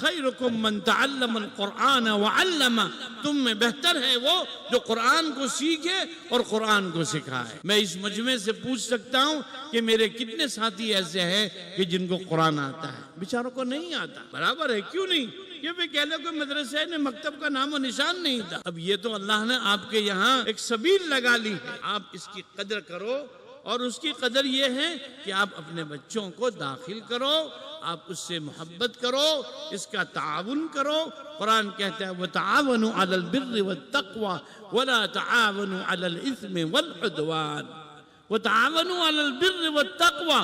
خیرکم من تعلم القرآن وعلم، تم میں بہتر ہے وہ جو قرآن کو سیکھے اور قرآن کو سکھائے۔ میں اس مجمع سے پوچھ سکتا ہوں کہ میرے کتنے ساتھی ایسے ہیں کہ جن کو قرآن آتا ہے؟ بیچاروں کو نہیں آتا، برابر ہے، کیوں نہیں؟ یہ بھی کہہ لو کہ مدرسے نے مکتب کا نام و نشان نہیں تھا۔ اب یہ تو اللہ نے آپ کے یہاں ایک سبیل لگا لی ہے، آپ اس کی قدر کرو، اور اس کی قدر یہ ہے کہ آپ اپنے بچوں کو داخل کرو، آپ اس سے محبت کرو، اس کا تعاون کرو۔ قرآن کہتا ہے وَتَعَاوَنُوا عَلَى الْبِرِّ وَالتَّقْوَى وَلَا تَعَاوَنُوا عَلَى الْإِثْمِ وَالْعُدْوَانِ۔ وَتَعَاوَنُوا عَلَى الْبِرِّ وَالتَّقْوَى،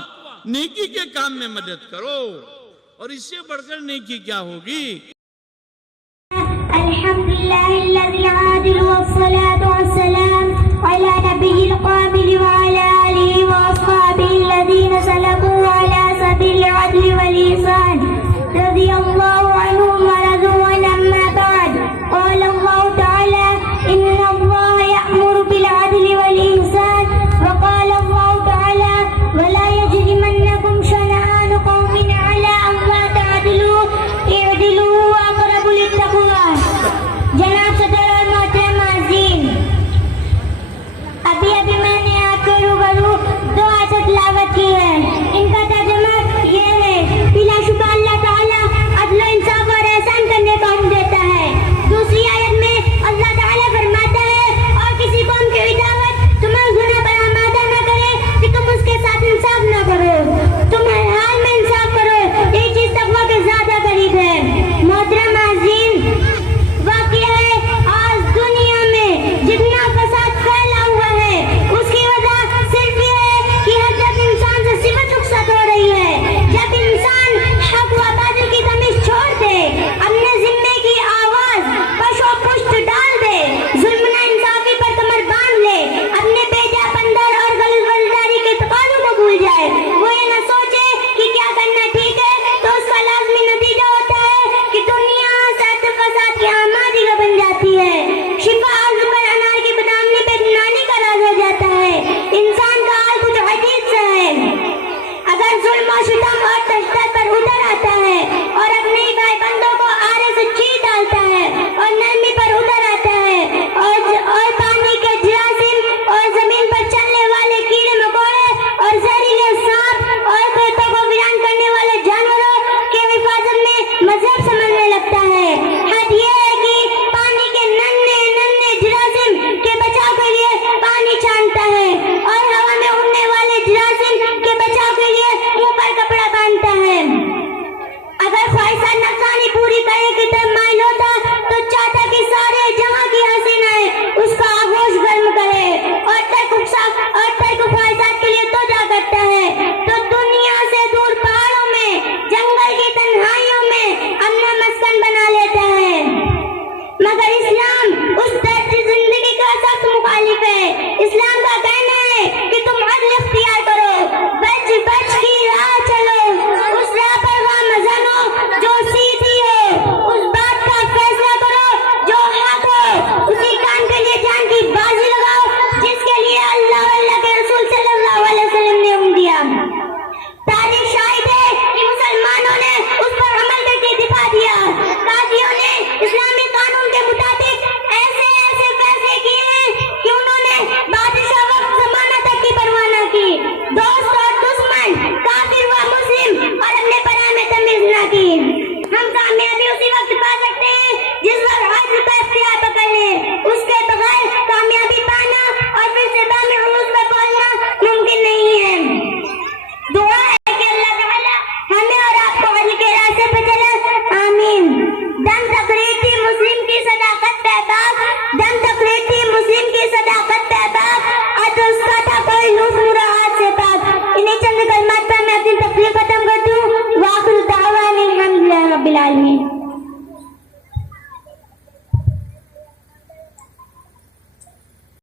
نیکی کے کام میں مدد کرو، اور اس سے بڑھ کر نیکی کیا ہوگی؟ الحمدللہ الذی عادل والصلاة والسلام على نبی القامل وعلى آلہ وأصحابہ الذین سلکوا على سبیل العدل والإحسان رضی اللہ